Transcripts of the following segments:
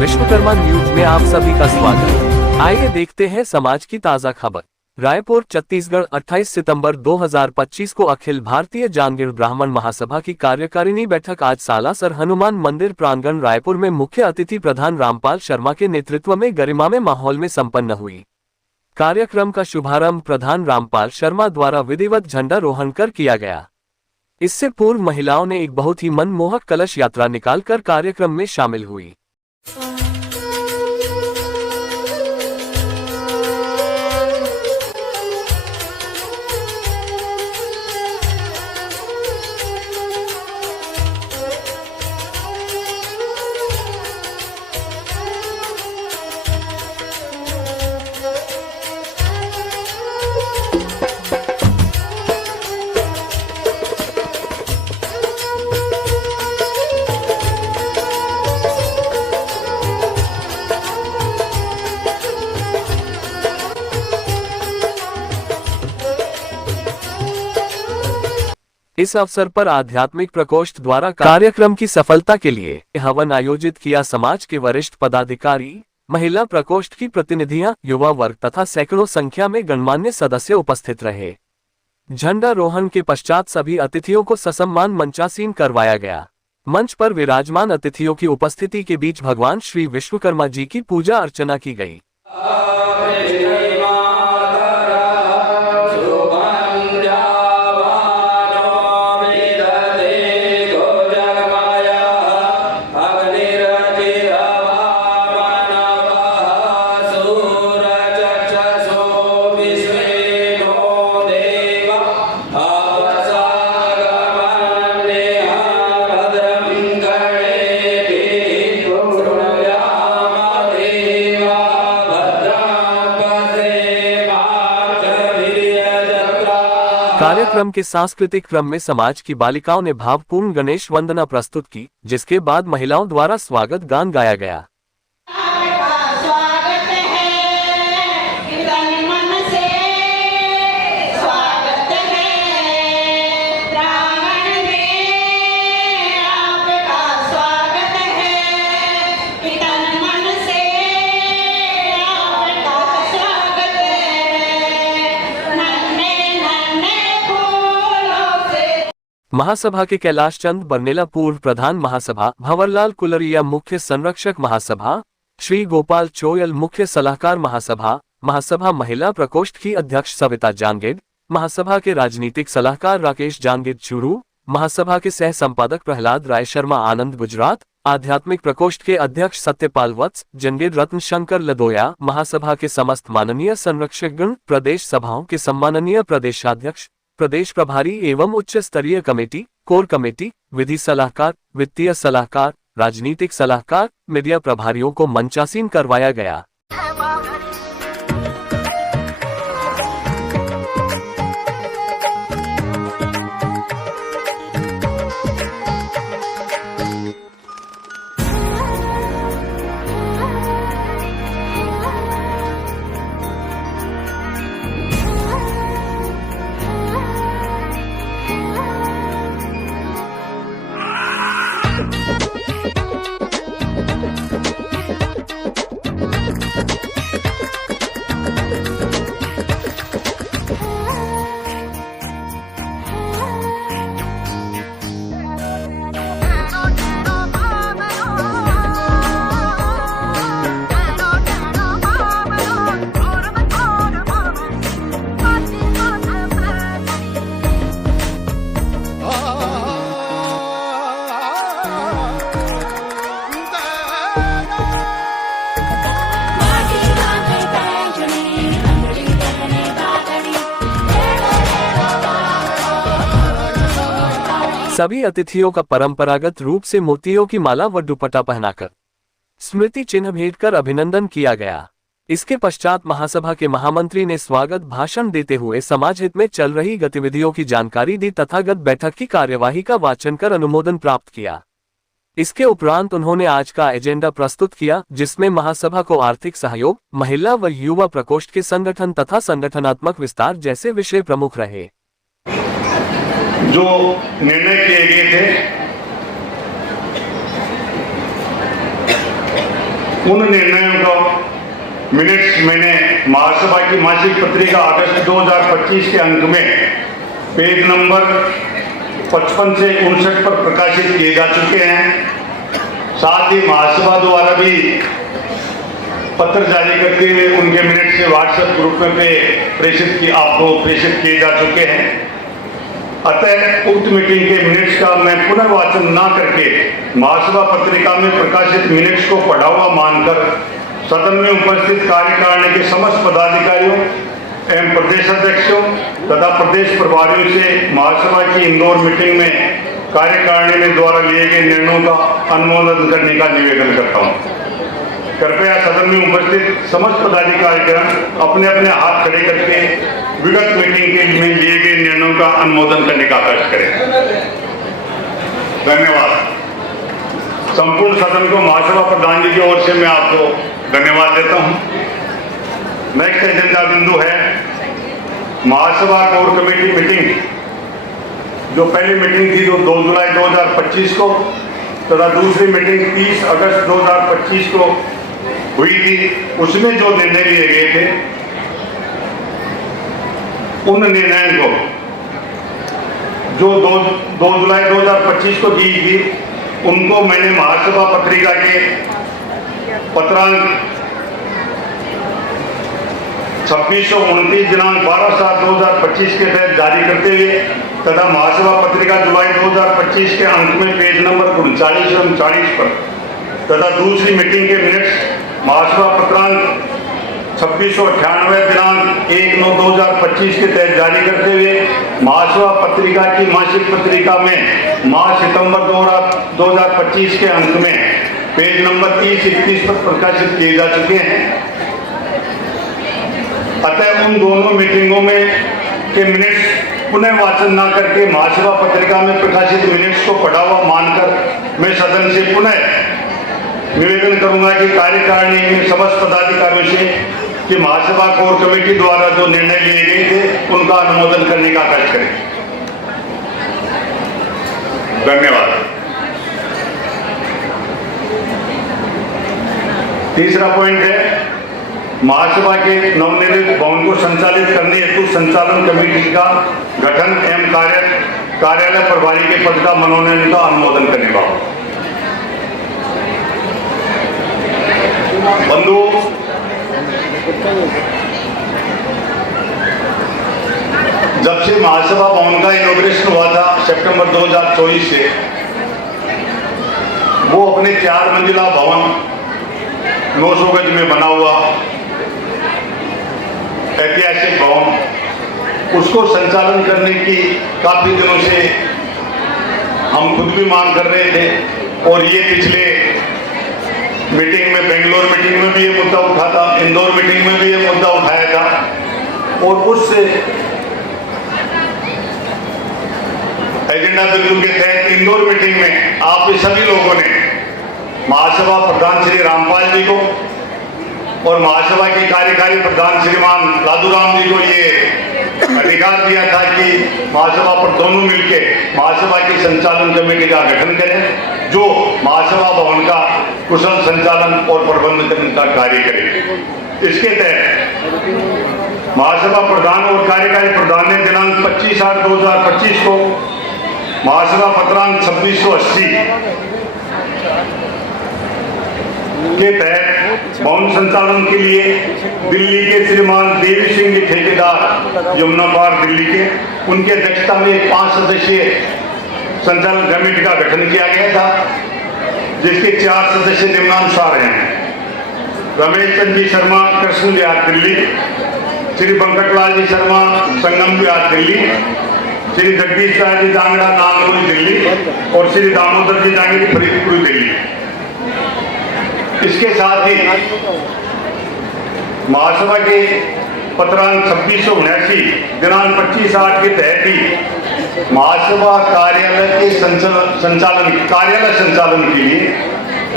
Vishwakarma news में आप सभी का स्वागत। आइए देखते हैं समाज की ताजा खबर। रायपुर छत्तीसगढ़ 28 सितंबर 2025 को अखिल भारतीय जांगीर ब्राह्मण महासभा की कार्यकारिणी बैठक आज सालासर हनुमान मंदिर प्रांगण रायपुर में मुख्य अतिथि प्रधान रामपाल शर्मा के नेतृत्व में गरिमामय माहौल में संपन्न हुई। कार्यक्रम का शुभारंभ प्रधान रामपाल शर्मा द्वारा विधिवत झंडारोहण कर किया गया। इससे पूर्व महिलाओं ने एक बहुत ही मनमोहक कलश यात्रा निकालकर कार्यक्रम में शामिल हुई। इस अवसर पर आध्यात्मिक प्रकोष्ठ द्वारा कार्यक्रम की सफलता के लिए हवन आयोजित किया। समाज के वरिष्ठ पदाधिकारी, महिला प्रकोष्ठ की प्रतिनिधियां, युवा वर्ग तथा सैकड़ों संख्या में गणमान्य सदस्य उपस्थित रहे। झंडारोहण के पश्चात सभी अतिथियों को ससम्मान मंचासीन करवाया गया। मंच पर विराजमान अतिथियों की उपस्थिति के बीच भगवान श्री विश्वकर्मा जी की पूजा अर्चना की गई। कार्यक्रम के सांस्कृतिक क्रम में समाज की बालिकाओं ने भावपूर्ण गणेश वंदना प्रस्तुत की, जिसके बाद महिलाओं द्वारा स्वागत गान गाया गया। महासभा के कैलाश चंद बरनेला पूर्व प्रधान महासभा, भंवरलाल कुलरिया मुख्य संरक्षक महासभा, श्री गोपाल चोयल मुख्य सलाहकार महासभा महिला प्रकोष्ठ की अध्यक्ष सविता जांगेड, महासभा के राजनीतिक सलाहकार राकेश जांगेड चूरू, महासभा के सह संपादक प्रहलाद राय शर्मा आनंद गुजरात, आध्यात्मिक प्रकोष्ठ के अध्यक्ष सत्यपाल वत्स जंगेड रत्न शंकर लदोया, महासभा के समस्त माननीय संरक्षकगण, प्रदेश सभाओं के सम्माननीय प्रदेशाध्यक्ष, प्रदेश प्रभारी एवं उच्च स्तरीय कमेटी, कोर कमेटी, विधि सलाहकार, वित्तीय सलाहकार, राजनीतिक सलाहकार, मीडिया प्रभारियों को मंचासीन करवाया गया। सभी अतिथियों का परंपरागत रूप से मोतियों की माला व दुपट्टा पहनाकर स्मृति चिन्ह भेंट कर अभिनंदन किया गया। इसके पश्चात महासभा के महामंत्री ने स्वागत भाषण देते हुए समाज हित में चल रही गतिविधियों की जानकारी दी तथा गत बैठक की कार्यवाही का वाचन कर अनुमोदन प्राप्त किया। इसके उपरांत उन्होंने आज का एजेंडा प्रस्तुत किया, जिसमें महासभा को आर्थिक सहयोग, महिला व युवा प्रकोष्ठ के संगठन तथा संगठनात्मक विस्तार जैसे विषय प्रमुख रहे। जो निर्णय किए गए थे उन निर्णयों को मिनट्स मैंने महासभा की मासिक पत्रिका अगस्त 2025 के अंक में पेज नंबर 55 से 59 पर प्रकाशित किए जा चुके हैं। साथ ही महासभा द्वारा भी पत्र जारी करते हुए उनके मिनट से व्हाट्सएप ग्रुप में आपको प्रेषित किए जा चुके हैं। अतः उक्त मीटिंग के मिनट्स का मैं पुनर्वाचन न करके महासभा पत्रिका में प्रकाशित मिनट्स को पढ़ा हुआ मानकर सदन में उपस्थित कार्यकारिणी के समस्त पदाधिकारियों एवं प्रदेश अध्यक्षों तथा प्रदेश प्रभारियों से महासभा की इंदौर मीटिंग में कार्यकारिणी में द्वारा लिए गए निर्णयों का अनुमोदन करने का निवेदन करता हूँ। कृपया सदन में उपस्थित समस्त पदाधिकारीगण अपने अपने हाथ खड़े करके विगत मीटिंग के में लिए गए निर्णयों का अनुमोदन करने का कष्ट करें। धन्यवाद। संपूर्ण सदन को महासभा प्रधान जी की ओर से मैं आपको धन्यवाद देता हूं। नेक्स्ट एजेंडा बिंदु है महासभा कोर कमेटी मीटिंग। जो पहली मीटिंग थी जो 2 जुलाई 2025 को तथा दूसरी मीटिंग 30 अगस्त 2025 को हुई थी, उसमें जो निर्णय लिए गए थे उन निर्णयों को जो 2 जुलाई 2025 को दी थी उनको मैंने महासभा पत्रिका के पत्रांक 2629 दिनांक 12/7/2025 के तहत जारी करते हुए तथा महासभा पत्रिका जुलाई 2025 के अंक में पेज नंबर 39 एवं 40 पर तथा दूसरी मीटिंग के मिनट्स महासभा पत्रांक 2698 दिनांक 1/9/2025 के तहत जारी करते हुए महासभा पत्रिका की मासिक पत्रिका में माह सितंबर 2025 के अंक में पेज नंबर 30-31 पर प्रकाशित किए जा चुके हैं। अतः उन दोनों मीटिंगों में के मिनट्स पुनः वाचन न करके महासभा पत्रिका में प्रकाशित मिनट्स को पढ़ा हुआ मानकर मैं सदन से पुनः निवेदन करूंगा कि कार्यकारिणी में समस्त पदाधिकारियों से कि महासभा कोर कमेटी द्वारा जो निर्णय लिए गए थे उनका अनुमोदन करने का कार्य करें। धन्यवाद। तीसरा पॉइंट है महासभा के नवनिर्मित भवन को संचालित करने हेतु संचालन कमेटी का गठन एवं कार्यालय प्रभारी के पद का मनोनयन का अनुमोदन करने का। बंधु, जब से महासभा भवन का इनॉग्रेशन हुआ था सितंबर 2024 से, वो अपने 4 मंजिला भवन 900 गज में बना हुआ ऐतिहासिक भवन, उसको संचालन करने की काफी दिनों से हम खुद भी मांग कर रहे थे और ये पिछले मीटिंग में, बेंगलोर मीटिंग में भी ये मुद्दा उठा था, इंदौर मीटिंग में भी ये मुद्दा उठाया था और उस एजेंडा बिंदु के तहत इंदौर मीटिंग में आप सभी लोगों ने महासभा प्रधान श्री रामपाल जी को और महासभा के कार्यकारी प्रधान श्रीमान लादूराम जी को ये अधिकार दिया था कि महासभा पर दोनों मिलकर महासभा की संचालन कमेटी का गठन करें जो महासभा भवन का कुशल संचालन और प्रबंधन का कार्य करे। इसके तहत महासभा प्रधान और कार्यकारी प्रधान ने दिनांक 25/8/2025 को महासभा पत्रांक 2680 के तहत भवन संचालन के लिए दिल्ली के श्रीमान देवी सिंह जी ठेकेदार यमुना पार दिल्ली के, उनकी अध्यक्षता में 5 सदस्यीय संचालन कमेटी का गठन किया गया था जिसके 4 सदस्य निम्नानुसार हैं। रमेश चंद जी शर्मा कृष्ण विहार दिल्ली, श्री वेंकटलाल जी शर्मा संगम विहार दिल्ली, श्री जगदीश राय जी जांगड़ा नागपुर दिल्ली और श्री दामोदर जी जांगड़ी फरीदपुर दिल्ली। इसके साथ ही महासभा के पत्रांक 2679 दिनांक 25/8 के तहत ही महासभा कार्यालय के कार्यालय संचालन के लिए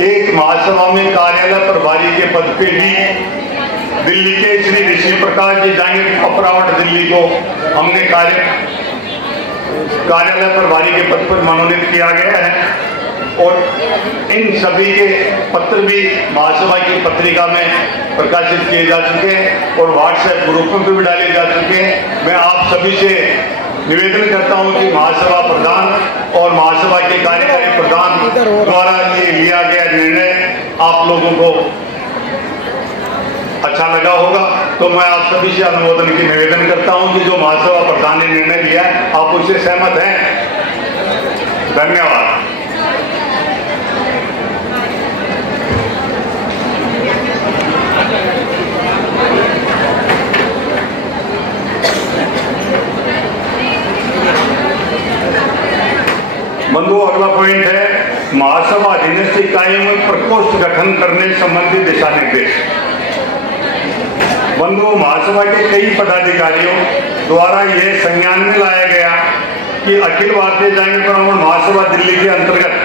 एक महासभा में कार्यालय प्रभारी के पद पे भी दिल्ली के श्री ऋषि प्रकाश जी जांगे पपरावट दिल्ली को हमने कार्यालय प्रभारी के पद पर मनोनीत किया गया है और इन सभी के पत्र भी महासभा की पत्रिका में प्रकाशित किए जा चुके हैं और व्हाट्सएप ग्रुपों पर भी डाले जा चुके हैं। मैं आप सभी से निवेदन करता हूं कि महासभा प्रधान और महासभा के कार्यकारी प्रधान द्वारा ये लिया गया निर्णय आप लोगों को अच्छा लगा होगा, तो मैं आप सभी से अनुमोदन की निवेदन करता हूं कि जो महासभा प्रधान ने निर्णय लिया है आप उससे सहमत हैं। धन्यवाद। बंधु, अगला पॉइंट है महासभा अधीनस्थ इकाइयों में प्रकोष्ठ गठन करने संबंधी दिशा निर्देश। बंधु, महासभा के कई पदाधिकारियों द्वारा यह संज्ञान में लाया गया कि अखिल भारतीय जैन ब्राह्मण महासभा दिल्ली के अंतर्गत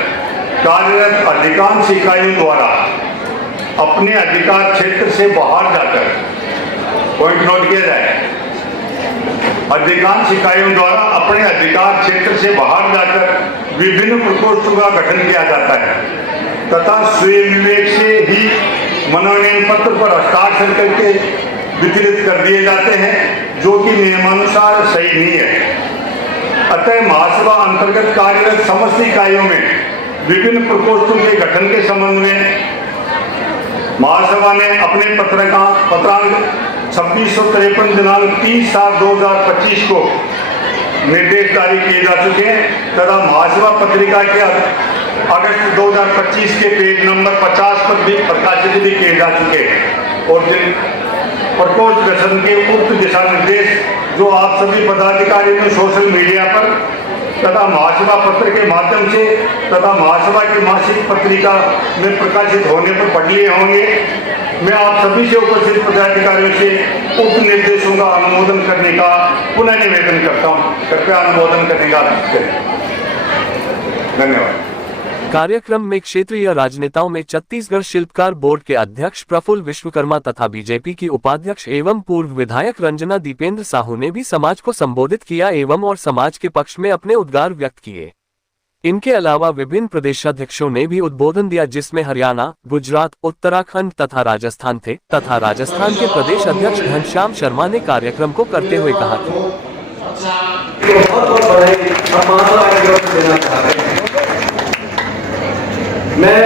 कार्यरत अधिकांश इकाइयों द्वारा अपने अधिकार क्षेत्र से बाहर जाकर, पॉइंट नोट किया जाए, अधिकांश इकाइयों द्वारा अपने अधिकार क्षेत्र से बाहर जाकर विभिन्न प्रकोष्ठों का गठन किया जाता है तथा स्वयं विवेक से ही मनोनयन पत्र पर हस्ताक्षर करके वितरित कर दिए जाते हैं, जो कि नियमानुसार सही नहीं है। अतः महासभा अंतर्गत कार्यरत समस्त इकाइयों में विभिन्न प्रकोष्ठों के गठन के संबंध में महासभा ने अपने पत्रांक 2653 दिनांक 30/7/2025 को निर्देश जारी किए जा चुके हैं तथा महासभा पत्रिका के अगस्त 2025 के पेज नंबर 50 पर भी प्रकाशित भी किए जा चुके हैं और जिन प्रकोष्ठ गठन के उक्त दिशा निर्देश जो आप सभी पदाधिकारियों ने सोशल मीडिया पर तथा महासभा पत्र के माध्यम से तथा महासभा की मासिक पत्रिका में प्रकाशित होने पर पढ़ लिए होंगे, मैं आप सभी से उपस्थित पदाधिकारियों से उक्त निर्देशों का अनुमोदन करने का पुनः निवेदन करता हूं। कृपया अनुमोदन करने का करें। धन्यवाद। कार्यक्रम में क्षेत्रीय राजनेताओं में छत्तीसगढ़ शिल्पकार बोर्ड के अध्यक्ष प्रफुल्ल विश्वकर्मा तथा बीजेपी की उपाध्यक्ष एवं पूर्व विधायक रंजना दीपेंद्र साहू ने भी समाज को संबोधित किया एवं और समाज के पक्ष में अपने उद्गार व्यक्त किए। इनके अलावा विभिन्न प्रदेशाध्यक्षों ने भी उद्बोधन दिया, जिसमें हरियाणा, गुजरात, उत्तराखंड तथा राजस्थान थे तथा राजस्थान के प्रदेश अध्यक्ष घनश्याम शर्मा ने कार्यक्रम को करते हुए कहा मैं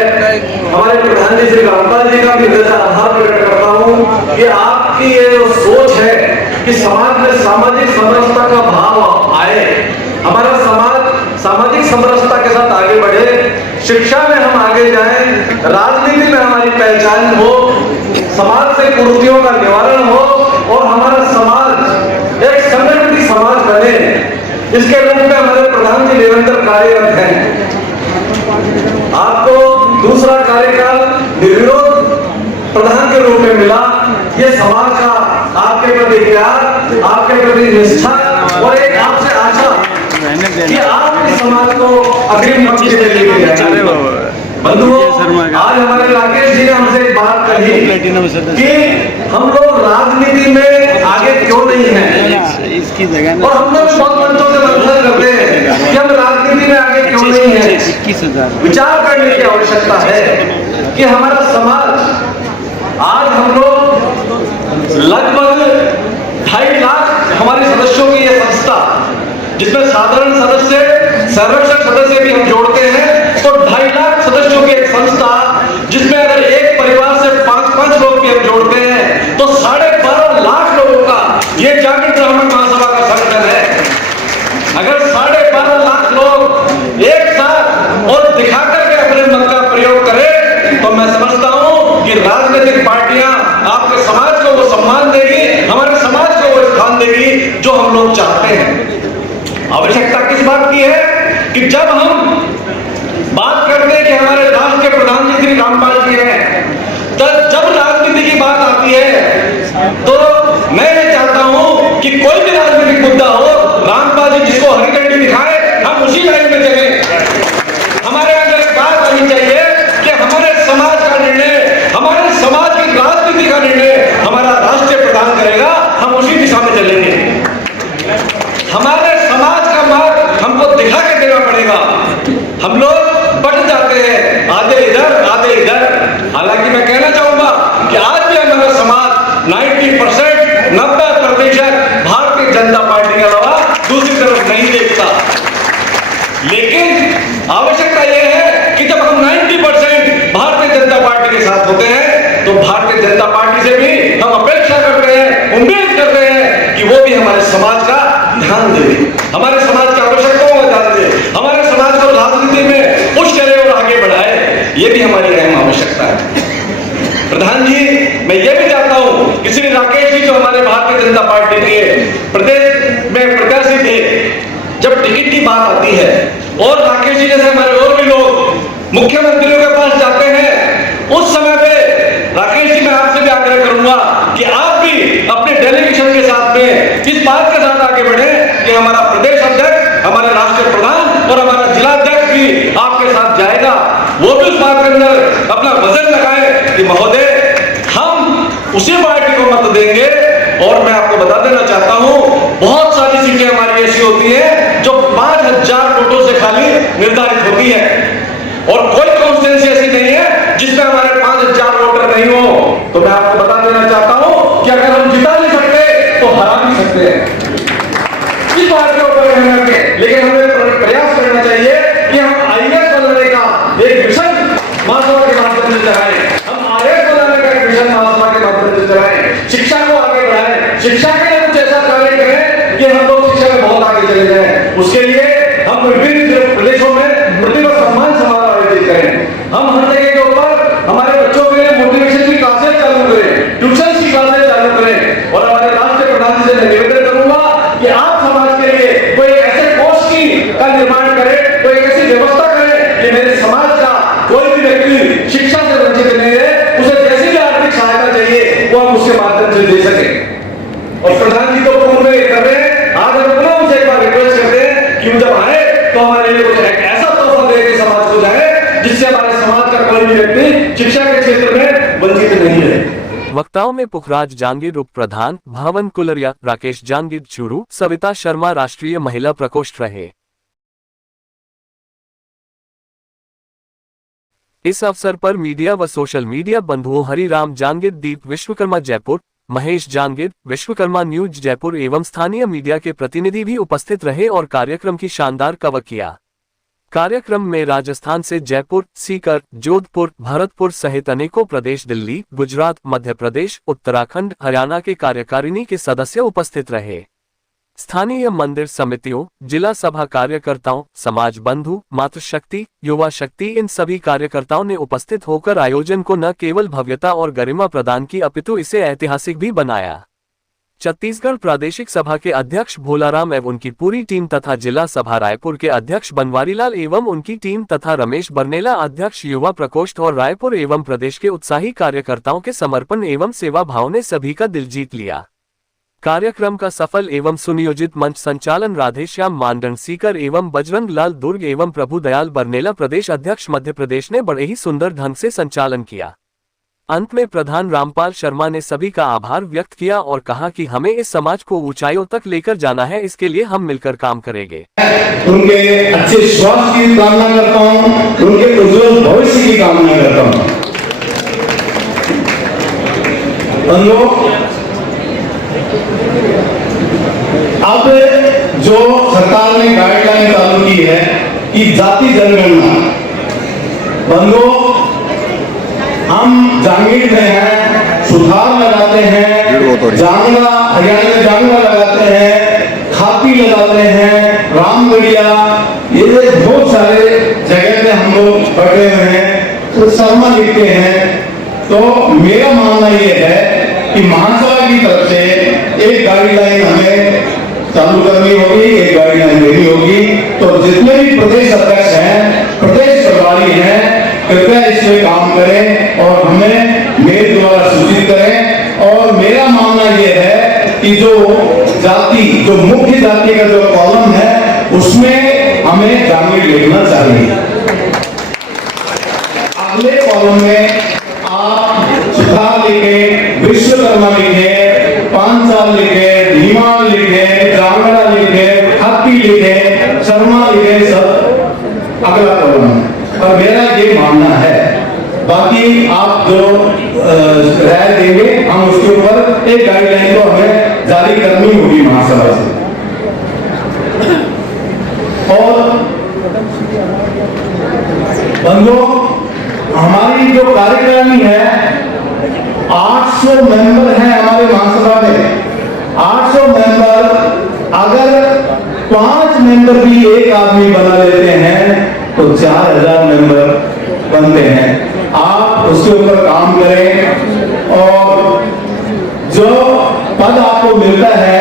हमारे प्रधान जी श्री रामपाल जी का भी हृदय से आभार प्रकट करता हूँ कि आपकी ये जो सोच है कि समाज में सामाजिक समरसता का भाव आए, हमारा समाज सामाजिक समरसता के साथ आगे बढ़े, शिक्षा में हम आगे जाएं, राजनीति में हमारी पहचान हो, समाज से कुरीतियों का निवारण हो और हमारा समाज एक संगठित समाज बने, इसके रूप में हमारे प्रधान जी निरंतर कार्यरत हैं। आपको दूसरा कार्यकाल निर्विरोध प्रधान के रूप में मिला, ये समाज का आपके प्रति प्यार, आपके प्रति निष्ठा और एक आपसे आशा कि आप इस समाज को अग्रिम पंक्ति में लेके जाएंगे। बंधुओं, आज हमारे राकेश जी ने हमसे एक बात कही कि हम लोग राजनीति में आगे क्यों नहीं हैं, इसकी जगह और हम लोग बहुत मंचों से मंथन करते हैं कि हम राजनीति में आगे क्यों नहीं हैं। 21,000 विचार करने की आवश्यकता है कि हमारा समाज, आज हम लोग लगभग 2.5 लाख हमारे सदस्यों की ये संस्था, जिसमें साधारण सदस्य, संरक्षक सदस्य भी हम जोड़ते हैं, तो 2.5 लाख सदस्यों की एक संस्था, जिसमें अगर एक परिवार से 5-5 लोग भी हम जोड़ते हैं तो 12.5 लाख लोगों का ये जागृत ब्राह्मण महासभा का संगठन है। अगर 12.5 लाख लोग एक साथ और दिखा करके अपने मत का प्रयोग करें तो मैं समझता हूं कि राजनीतिक पार्टियां आपके समाज को वो सम्मान देगी, हमारे समाज को वो स्थान देगी जो हम लोग चाहते हैं। आवश्यकता किस बात की है कि जब हम बात कर भारतीय जनता पार्टी से भी हम अपेक्षा करते हैं, उम्मीद करते हैं कि वो भी हमारे समाज का ध्यान दे, हमारे समाज की आवश्यकताओं में ध्यान दे, हमारे समाज को राजनीति में पुश करे और आगे बढ़ाए। ये भी हमारी अहम आवश्यकता है। प्रधान जी, मैं ये भी चाहता हूं कि श्री राकेश जी जो हमारे भारतीय जनता पार्टी के प्रदेश में प्रत्याशी थे, जब टिकट की बात आती है और राकेश जी जैसे हमारे और भी लोग मुख्यमंत्रियों के पास जाते हैं, उस समय पे राकेश जी मैं आपसे भी आग्रह करूंगा कि आप भी अपने डेलीगेशन के साथ में इस बात के साथ आगे बढ़े कि हमारा प्रदेश अध्यक्ष, हमारे राष्ट्रीय प्रधान और हमारा जिला अध्यक्ष भी आपके साथ जाएगा। वो भी उस बात के अंदर अपना वजन लगाए कि महोदय हम उसी पार्टी को मत देंगे। और मैं आपको बता देना चाहता हूं, बहुत सारी सीटें हमारी ऐसी होती हैं जो 5000 वोटों से खाली निर्धारित होती है और कोई कॉन्स्टिट्यूंसी ऐसी नहीं है जिसमें हमारे 5000 वोटर नहीं हो। तो मैं आपको बता देना चाहता हूं कि अगर हम जिता नहीं सकते तो हरा भी सकते हैं। इस बात के ऊपर मेहनत है, लेकिन हमें प्रयास करना चाहिए कि हम आईएएस बनाने का एक मिशन महासभा के माध्यम से चलाएं, हम आईएएस बनाने का एक मिशन महासभा के माध्यम से चलाएं, शिक्षा को आगे बढ़ाएं, शिक्षा के लिए कुछ ऐसा कार्य करें कि हम लोग शिक्षा में बहुत आगे चले जाएं। उसके लिए हम विभिन्न प्रदेशों में प्रतिभा सम्मान समारोह आयोजित करें, हम हर जगह के ऊपर हमारे बच्चों के लिए मोटिवेशन की क्लासेस चालू करें, ट्यूशन की क्लासेस चालू करें। और हमारे राष्ट्रीय प्रधान जी से निवेदन करूंगा कि आप समाज के लिए कोई ऐसे कोर्स का निर्माण करें, कोई ऐसी व्यवस्था करें कि मेरे समाज का कोई भी व्यक्ति शिक्षा से वंचित नहीं है, उसे जैसी भी आर्थिक सहायता चाहिए वो हम उसके माध्यम से दे सके। और प्रधान जी तो पूर्व में कर रहे हैं, आज हम पुनः उनसे एक बार रिक्वेस्ट करते हैं कि जब आए तो हमारे लिए कुछ ऐसा तोहफा दे के समाज को जाए जिससे हमारे समाज का कोई भी व्यक्ति शिक्षा के क्षेत्र में वंचित नहीं है। वक्ताओं में पुखराज जांगीर उप प्रधान, भावन कुलरिया, राकेश जांगीर चूरू, सविता शर्मा राष्ट्रीय महिला प्रकोष्ठ रहे। इस अवसर पर मीडिया व सोशल मीडिया बंधुओं हरिराम जांगीर, दीप विश्वकर्मा जयपुर, महेश जांगीर, विश्वकर्मा न्यूज जयपुर एवं स्थानीय मीडिया के प्रतिनिधि भी उपस्थित रहे और कार्यक्रम की शानदार कवर किया। कार्यक्रम में राजस्थान से जयपुर, सीकर, जोधपुर, भरतपुर सहित अनेकों प्रदेश, दिल्ली, गुजरात, मध्य प्रदेश, उत्तराखंड, हरियाणा के कार्यकारिणी के सदस्य उपस्थित रहे। स्थानीय मंदिर समितियों, जिला सभा कार्यकर्ताओं, समाज बंधु, मातृशक्ति, युवा शक्ति, इन सभी कार्यकर्ताओं ने उपस्थित होकर आयोजन को न केवल भव्यता और गरिमा प्रदान की अपितु इसे ऐतिहासिक भी बनाया। छत्तीसगढ़ प्रादेशिक सभा के अध्यक्ष भोलाराम एवं उनकी पूरी टीम तथा जिला सभा रायपुर के अध्यक्ष बनवारीलाल एवं उनकी टीम तथा रमेश बरनेला अध्यक्ष युवा प्रकोष्ठ और रायपुर एवं प्रदेश के उत्साही कार्यकर्ताओं के समर्पण एवं सेवा भाव ने सभी का दिल जीत लिया। कार्यक्रम का सफल एवं सुनियोजित मंच संचालन राधेश्याम मांडन सीकर एवं बजरंग लाल दुर्ग एवं प्रभु दयाल बरनेला प्रदेश अध्यक्ष मध्य प्रदेश ने बड़े ही सुंदर ढंग से संचालन किया। अंत में प्रधान रामपाल शर्मा ने सभी का आभार व्यक्त किया और कहा कि हमें इस समाज को ऊंचाइयों तक लेकर जाना है, इसके लिए हम मिलकर काम करेंगे। उनके अच्छे स्वास्थ्य की कामना करता हूँ, उनके उज्जवल भविष्य की कामना करता हूँ। अब जो सरकार ने गाइडलाइन चालू की है कि जाति जनगणना, बंधुओं हम जांगीर में हैं, सुधार लगाते हैं, जांगला हरियाणा में जांगला लगाते हैं, खापी लगाते हैं, रामगढ़िया, ये बहुत सारे जगह पे हम लोग बैठे हुए हैं, तो शर्मा लिखते हैं। तो मेरा मानना ये है कि महासभा की तरफ से एक गाइडलाइन हमें चालू करनी होगी, एक गाइडलाइन देनी होगी। तो जितने भी प्रदेश अध्यक्ष हैं, प्रदेश प्रभारी हैं, कृपया इसमें काम करें और हमें मेरे द्वारा सूचित करें। और मेरा मानना यह है कि जो जाति, जो मुख्य जाति का जो कॉलम है उसमें हमें जांगीर लिखना चाहिए। अगले कॉलम में आप सुधार लिखे, विश्वकर्मा लिखे, पांचाल लिखे, धीमान लिखे, जांगड़ा लिखे, खापी लिखे, शर्मा लिखे, सब अगला कॉलम है। पर मेरा ये मानना है, बाकी आप जो राय देंगे हम उसके ऊपर एक गाइडलाइन को हमें जारी करनी होगी महासभा से। और बंधुओं, हमारी जो कार्यकारिणी है 800 मेंबर हैं हमारे महासभा में। 800 मेंबर, अगर 5 मेंबर भी एक आदमी बना लेते हैं तो 4000 मेंबर बनते हैं। आप उसके ऊपर काम करें और जो पद आपको मिलता है,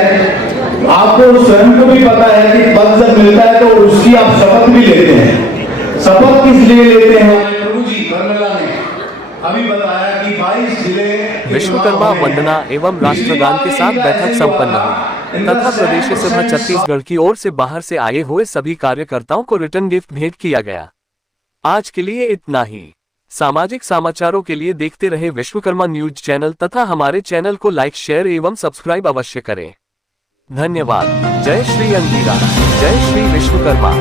आपको स्वयं को भी पता है कि पद जब मिलता है तो उसकी आप शपथ भी लेते हैं। शपथ किस लिए लेते हैं? प्रभु जी धर्मला ने अभी बताया कि 22 जिले विश्वकर्मा वंदना एवं राष्ट्रगान के साथ बैठक संपन्न हुई तथा प्रदेश सभा छत्तीसगढ़ की ओर से बाहर से आए हुए सभी कार्यकर्ताओं को रिटर्न गिफ्ट भेंट किया गया। आज के लिए इतना ही। सामाजिक समाचारों के लिए देखते रहे विश्वकर्मा न्यूज चैनल तथा हमारे चैनल को लाइक, शेयर एवं सब्सक्राइब अवश्य करें। धन्यवाद। जय श्री अंगिरा, जय श्री विश्वकर्मा।